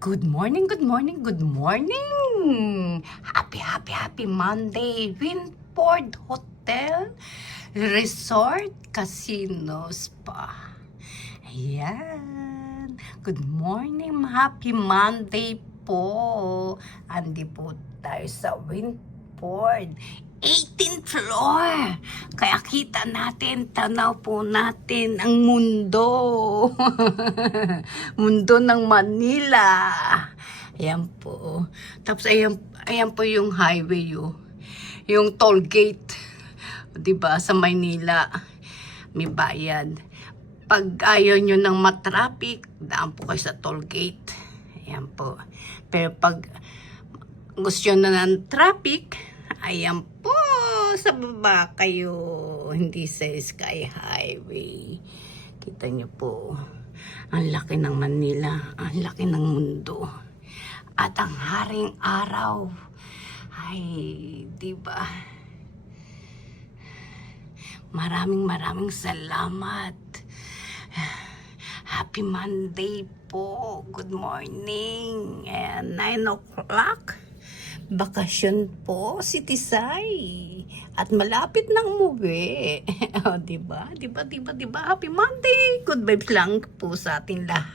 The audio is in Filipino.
Good morning, good morning, good morning! Happy Monday! Winford Hotel, Resort, Casino, Spa. Ayan. Good morning, happy Monday po. Andi po tayo sa Winford. 18th floor. Kaya kita natin, tanaw po natin ang mundo. Mundo ng Manila. Ayan po. Tapos ayan po yung highway yung toll gate. 'Di ba sa Maynila may bayad. Pag ayaw nyo ng matraffic, daan po kayo sa toll gate. Ayan po. Pero pag gusto nyo na ng traffic, ayan po, sa baba kayo, hindi sa Sky Highway. Kita nyo po, ang laki ng Manila, ang laki ng mundo. At ang haring araw, ay, diba? Maraming salamat. Happy Monday po. Good morning. 9 o'clock. Bakasyon po, Sitisay. At malapit nang umuwi. O, diba? Happy Monday. Good vibes lang po sa ating lahat.